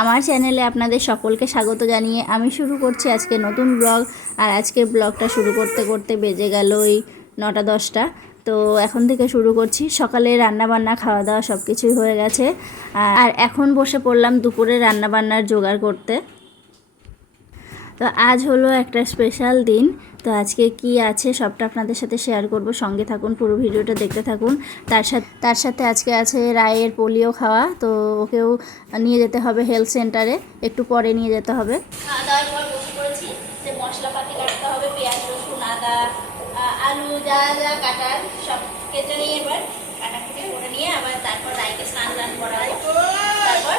আমার চ্যানেলে আপনাদের সকলকে স্বাগত জানিয়ে আমি শুরু করছি আজকে নতুন ব্লগ। আর আজকের ব্লগটা শুরু করতে করতে বেজে গেল ওই 9টা-10টা। তো এখন থেকে শুরু করছি। সকালে রান্নাবান্না খাওয়া দাওয়া সব কিছুই হয়ে গেছে, আর এখন বসে পড়লাম দুপুরে রান্নাবান্নার জোগাড় করতে। তো আজ হলো একটা স্পেশাল দিন। তো আজকে কি আছে সবটা আপনাদের সাথে শেয়ার করব, সঙ্গে থাকুন, পুরো ভিডিওটা দেখতে থাকুন। তার সাথে আজকে আছে রায়ের পোলিও খাওয়া, তো ওকেও নিয়ে যেতে হবে হেলথ সেন্টারে, একটু পরে নিয়ে যেতে হবে। খাওয়া দাওয়ার পর বসে পড়েছি, যে মশলাপাতি কাটতে হবে, পেঁয়াজ রসুন আদা আলু যা যা কাটার সব কেটে নিয়ে এবার কাটাকুটি করে নিয়ে আবার তারপর রায়কে স্নান টান করাবো, তারপর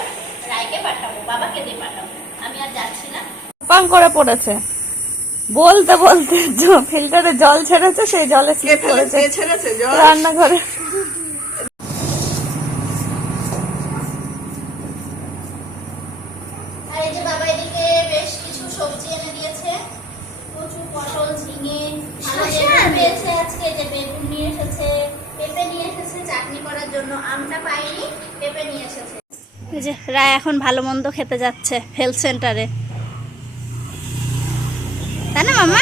রায়কে পাঠাবো, বাবাকে দিয়ে পাঠাবো। আমি আর যাচ্ছি না। পাং করে পড়েছে, বলতে বলতে ফিল্টারে জল ছেড়েছে, সেই জলে স্লিপ করেছে রান্নাঘরে। আর এই যে বাবা এদিকে বেশ কিছু সবজি এনে দিয়েছে, প্রচুর পটল, ঝিঙে পেয়েছে আজকে, যে বেগুন নিয়ে এসেছে, পেঁপে নিয়ে এসেছে চাটনি করার জন্য, আমটা পাইনি, পেঁপে নিয়ে এসেছে। এই যে রায় এখন ভালো মন্দ খেতে যাচ্ছে হেলথ সেন্টারে, তাই না মামা?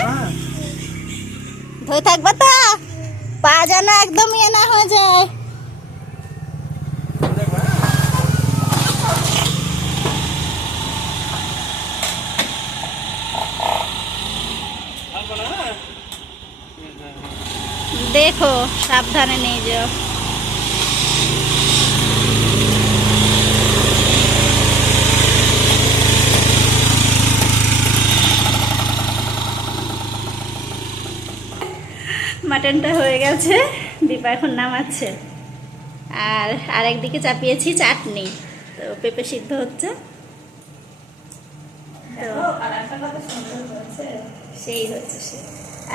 ধরে থাকবা তো, পা যেন একদম ইয়ে না হয়ে যায়। দেখো সাবধানে নিয়ে যাও। মাটনটা হয়ে গেছে, দীপা এখন নামাচ্ছে। আর আরেকদিকে চাপিয়েছি চাটনি, তো পেঁপে সিদ্ধ হচ্ছে। সেই হচ্ছে সে।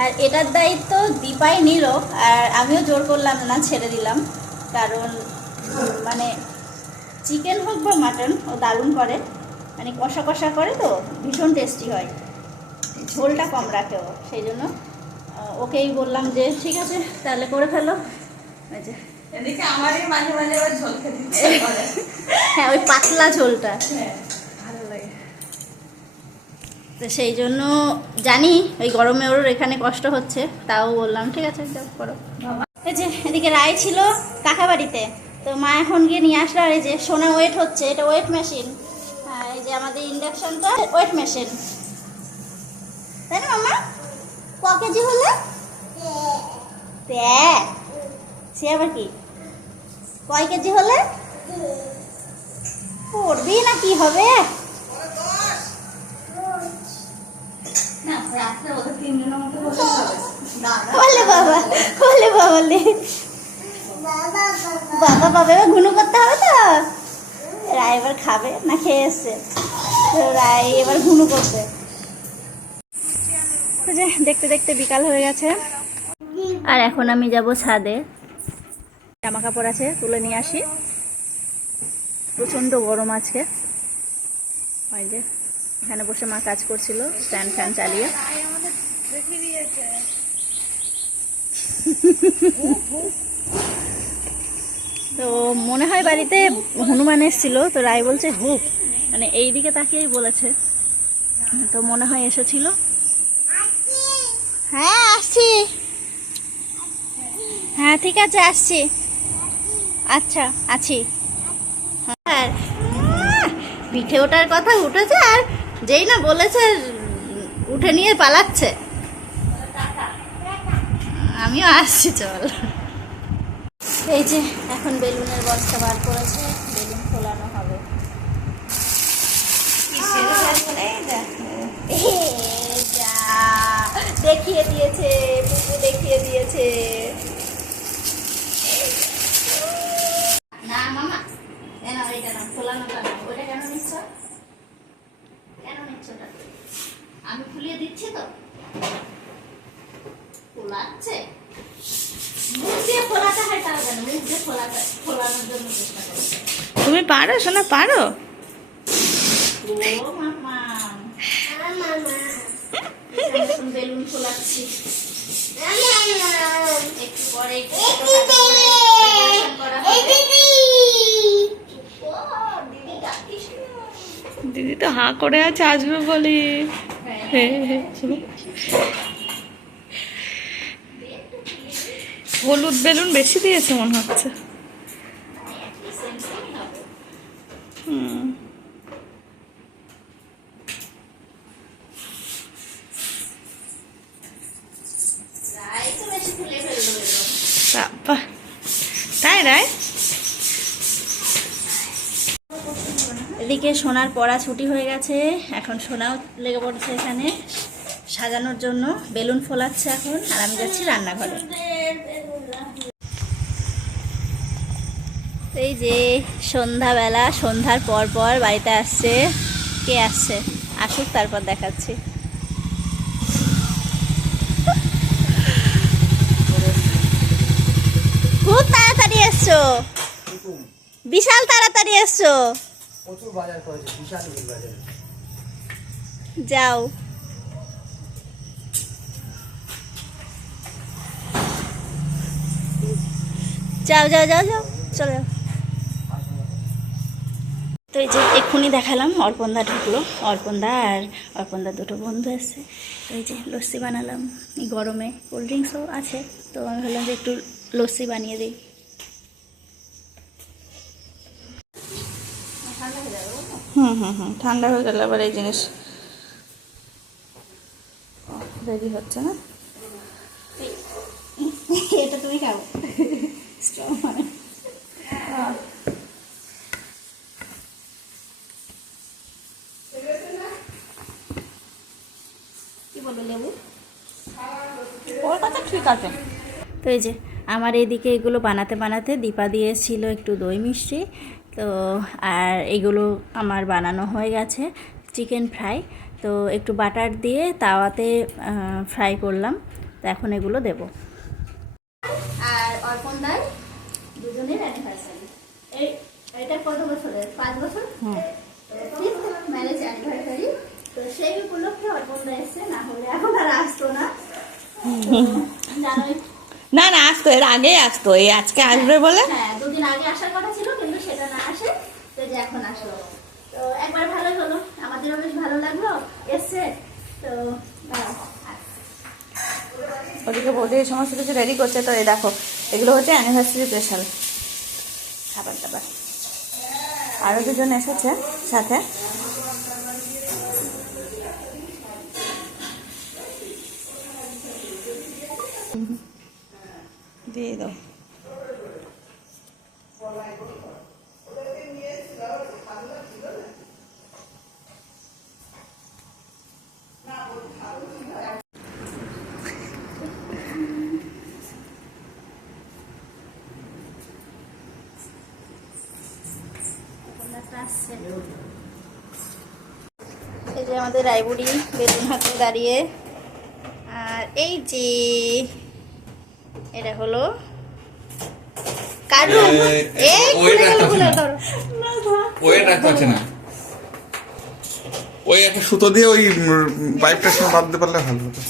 আর এটার দায়িত্ব দীপাই নিল, আর আমিও জোর করলাম না, ছেড়ে দিলাম। কারণ মানে চিকেন হোক বা মাটন, ও দারুণ করে, মানে কষা কষা করে, তো ভীষণ টেস্টি হয়, ঝোলটা কম রাখে ও। সেই জন্য ওকেই বললাম যে ঠিক আছে তাহলে করে ফেলো। হ্যাঁ, ওই পাতলা ঝোলটা ভালো লাগে, তো সেই জন্য জানি ওই গরমে ওর এখানে কষ্ট হচ্ছে, তাও বললাম ঠিক আছে যাও করো। এই যে এদিকে রায় ছিল কাকা বাড়িতে, তো মা এখন গিয়ে নিয়ে আসলো। আর এই যে সোনা ওয়েট হচ্ছে, এটা ওয়েট মেশিন। হ্যাঁ, এই যে আমাদের ইন্ডাকশনটা ওয়েট মেশিন, তাই না মামা? ক কেজি হলে সে আবার কি, কয় কেজি হলে পড়বি না কি হবে? বলে বাবা, বলে বাবা, বাবা বাবা এবার ঘুনু করতে হবে। তো রায় এবার খাবে না, খেয়ে এসছে, তো রায় এবার ঘুনু করবে। যে দেখতে দেখতে বিকাল হয়ে গেছে, আর এখন আমি যাব ছাদে। জামা কাপড় আছে, তুলে নিয়ে আসি। প্রচণ্ড গরম আজকে। ওই যে এখানে বসে মা কাজ করছিল স্ট্যান্ড ফ্যান চালিয়ে। তো মনে হয় বাড়িতে হনুমান এসেছিল, তো রায় বলছে হুক, মানে এই দিকে তাকিয়েই বলেছে, তো মনে হয় এসেছিল। হ্যাঁ আসছি, হ্যাঁ ঠিক আছে আসছি, আচ্ছা আছি। হ্যাঁ পিঠে ওঠার কথা উঠেছে, আর যেই না বলেছে উঠে নিয়ে পালাচ্ছে। আমিও আসছি, চল। এই যে এখন বেলুনের বস্তা বার করেছে, বেলুন খোলানো হবে। দেখিয়ে দিয়েছে, পুজো দেখিয়ে দিয়েছে। না মামা, কেন এটা না খোলানো, কেন ওইটা কেন নিচ্ছ? কেন নিচ্ছ ওটা? আমি খুলিয়ে দিচ্ছি তো, খোলাচ্ছে। মুখ দিয়ে খোলাতে হয়, তাও জানো, মুখ দিয়ে খোলানোর জন্য চেষ্টা করো। তুমি পারো সোনা, পারো? ও মামা, বেলুন খোলাচ্ছি, একটু পরে করা হবে। দিদি ডাকিস না। দিদি তো হাঁ করে আছে আসবে বলে। হলুদ বেলুন বেশি দিয়েছে মনে হচ্ছে। হুম, বাবা, তাই রায়। এদিকে সোনার পড়া ছুটি হয়ে গেছে, এখন সোনাও লেগে পড়ছে এখানে সাজানোর জন্য, বেলুন ফোলাচ্ছে এখন, আর আমি যাচ্ছি রান্নাঘরে। এই যে সন্ধ্যাবেলা, সন্ধ্যার পর পর বাড়িতে আসছে। কে আসছে? আসুক, তারপর দেখাচ্ছি। খুব তাড়াতাড়ি এসছো, বিশাল তাড়াতাড়ি এসছো। প্রচুর বাজার করেছে, বিশাল বিল বাজার। যাও, যাও যাও যাও যাও, চলে যাও। তো এই যে এক্ষুনি দেখালাম অর্পণদা ঢুকলো, অর্পণদা আর অর্পণদার দুটো বন্ধু এসছে। তো এই যে লস্যি বানালাম, এই গরমে কোল্ড ড্রিঙ্কসও আছে, তো আমি ভাবলাম যে একটু লস্যি বানিয়ে দিই। ঠান্ডা হয়ে গেলে আবার এই জিনিস রেডি হচ্ছে না। এটা তুমি খাও, কি বলবে লেবু? ওর কথা ঠিক আছে। তো এই যে আমার এইদিকে এগুলো বানাতে বানাতে দীপা দিয়েছিল একটু দই মিষ্টি, তো আর এগুলো আমার বানানো হয়ে গেছে চিকেন ফ্রাই। তো একটু বাটার দিয়ে তাওয়াতে ফ্রাই করলাম, তো এখন এগুলো দেব। আর অর্পণ দার দুজনের অ্যানিভার্সারি, এটা কত বছরের? 5 বছর, ম্যারেজ অ্যানিভার্সারি। তো সেই উপলক্ষে অর্পণ দা এসছে, না হলে এখন আর আসতো না। জানোই, না না, আসতো, এর আগেই আসতো, এই আজকে আসবে বলে। হ্যাঁ, 2 দিন আগে আসার কথা ছিল, কিন্তু সেটা না আসে, তো যে এখন আসলো। তো একবার ভালোই হলো, আমাদেরও বেশ ভালো লাগলো এসছে। তো ওদিকে বৌদি এই সমস্ত কিছু রেডি করছে। তো এই দেখো, এগুলো হচ্ছে অ্যানিভার্সারি স্পেশাল খাবার দাবার। আরও দুজন এসেছে সাথে। দিয়ে দাও। এই যে আমাদের রায়বুড়ি বেলুন হাতে দাঁড়িয়ে, আর এই যে এটা হলো কারু। এই ওয়েট রাখতে পারছে না, ওই একটা সুতো দিয়ে ওই পাইপটার সঙ্গে বাঁধতে পারলে ভালো হতো।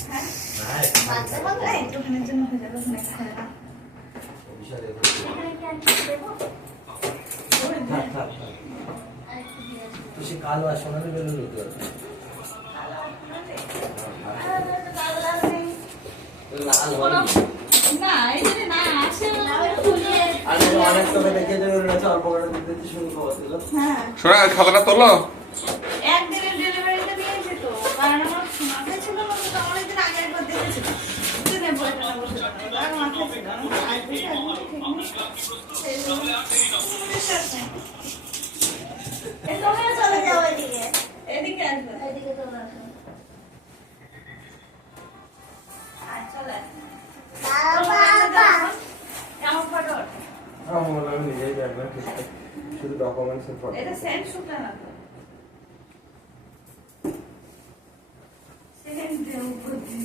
সে কালো আর সোনালি বেলুন হতে পারবে। লাল অনেক তোকে দেখে অল্প করে দিতে শুরু করছিল। শোনা খাতাটা তোলো। একদিনের ডেলিভারিটা দিয়েছে তো, কারণ আমার মাথায় ছিল না, তো অনেকদিন আগে একবার দেখেছিল। মাথায় ছিল চলে যাও এদিকে, এদিকে আসবে। এদিকে তোমরা আসো। চলে আমি নিজেই দেখবেন, শুধু ডকুমেন্টস এর ফটো। এটা সেন্ড শুটা না তো, সেন্ড দেও বুঝি।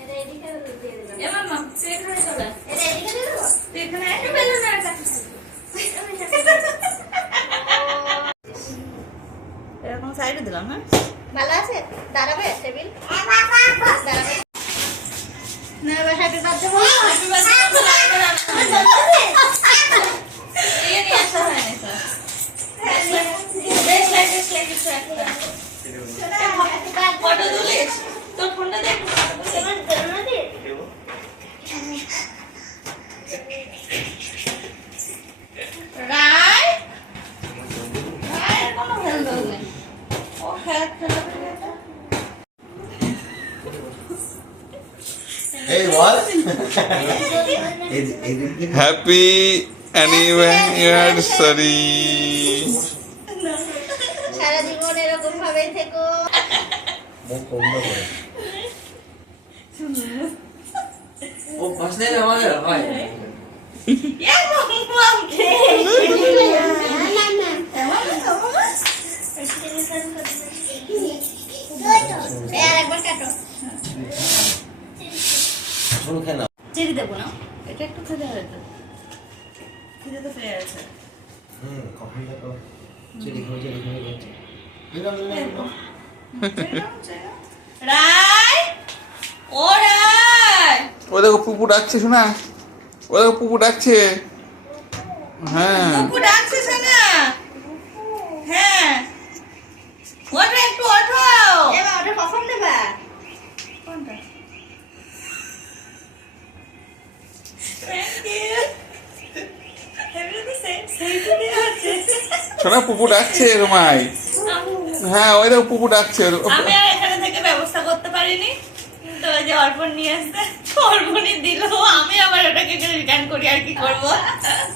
এটা এদিকে দিয়ে দিলাম। এবার মা তুই এখানে চলে আয়। এটা এদিকে দিয়ে দেবো? তুই এখানে একটু বেলুন আর কাছে এরকম সাইডে দিলাম। হ্যাঁ, ভালো আছে? দাঁড়াবে টেবিল? দাঁড়াবে। না এবার হ্যাপি বার্থডে বলো। হ্যাপি বার্থডে এই নিয়ে আসা হয় না তো দেখ কিছু একটা ফটো তুলিস তোর ফোনটা দেখ রায় রায়ের কোনো হেলদোল নেই ও খেলা এই বল হ্যাপি অ্যানিভার্সারি। সারা জীবন এরকম ভাবে থেকো। মুখ বন্ধ করে ও বসলে আমাদের হয় একবার কাটো। শুরু কেন চেরি দেবো না এটা একটু খেতে হয়তো খেতে তো পেয়ে আছে কফিটা তো চিড়ি করছে রায় ও রায় ও দেখো পুপু ডাকছে, শোনা, ও দেখো পুপু ডাকছে। হ্যাঁ কুকু ডাকছিস না হ্যাঁ ওঠো একটু ওঠো এবার ওটা কখন দেবা? কোনটা থ্যাংক ইউ এভরিথিং সেইটা আছে শোনা, পুপু ডাকছে তোমায়। হ্যাঁ ওই দেখো পুপু ডাকছে। আমি আর এখানে থেকে ব্যবস্থা করতে পারিনি তো ওই যে অর্পণ নিয়ে আসতে অর্পণই দিল আমি আবার ওটাকে রিটার্ন করি আর কি করবো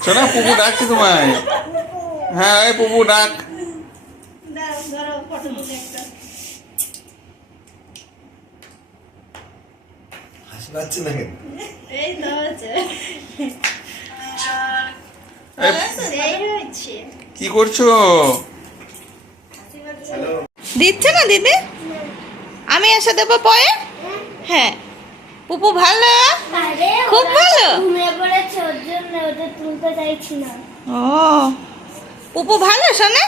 শোনা, পুপু ডাকছে তোমায়। হ্যাঁ এই পুপু ডাক। দাও ধরো ফটো তুলে একটা। হাসি পাচ্ছে না কেন এই তো হচ্ছে। এই, এই হচ্ছে। কি করছো? দিচ্ছে না দিদি আমি এসে দেবো পরে হ্যাঁ পুপু ভালো খুব ভালো ঘুমিয়ে পড়েছে ওর জন্য ওটা তুলতে চাইছি না ও পুপু ভালো শোনে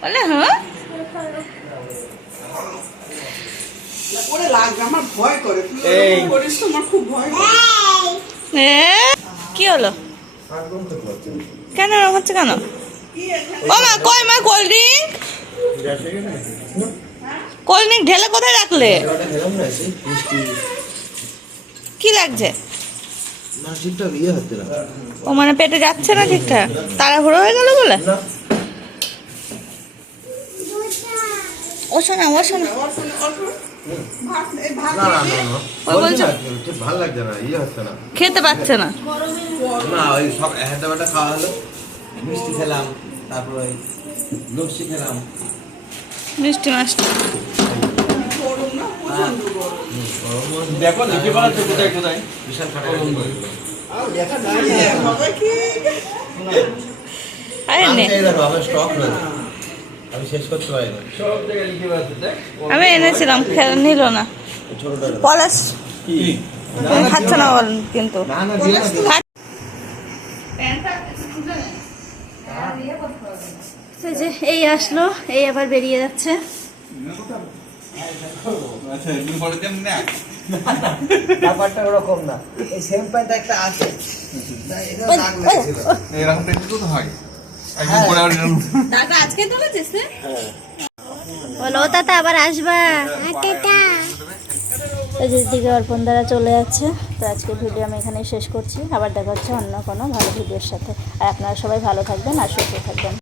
বলে হ্যাঁ এই এ, কি হলো একদম তো করছে কেন এরকম হচ্ছে কেন ও মা কই মা কোল্ড ড্রিঙ্ক কোল্ড ড্রিঙ্ক ঢেলে কোথায় রাখলে ওটা খেলাম না সেই মিষ্টি কি লাগছে না ঠিকঠাক ইয়ে হচ্ছে না ও মানে পেটে যাচ্ছে না ঠিকঠাক তাড়াহুড়ো হয়ে গেল বলে ও শোনা ও শোনা না না না না ওই বলছো? ঠিক ভালো লাগছে না ইয়ে হচ্ছে না খেতে পাচ্ছে না না ওই সব হাতে বাটা খাওয়া হলো মিষ্টি খেলাম তারপর ওই লস্যি খেলাম মিষ্টি মাছটি দেখো দেখতে পাচ্ছ কোথায় কোথায় বিশাল ফাটা আরে নে আমার স্টক রয়েছে আমি শেষ করতে পারি না আমি এনেছিলাম নিল না ছোটটা পলাশ তুমি খাচ্ছে না বল কিন্তু না না দিয়ে না দিয়ে না। তো যে এই আসলো, এই আবার বেরিয়ে যাচ্ছে। ব্যাপারটা ওরকম না এই সেম প্যান্ট একটা আছে না এটা দাগ লেগেছিল এরকম তো হয় একদম পরে আবার এরকম। দাদা আজকে তুলেছিস বলো তাতে আবার আসবা। এই যে দিকে অর্পণ দ্বারা চলে যাচ্ছে। তো আজকে ভিডিও আমি এখানে শেষ করছি, আবার দেখা হচ্ছে অন্য কোনো ভালো ভিডিওর সাথে। আর আপনারা সবাই ভালো থাকবেন আর সুস্থ থাকবেন।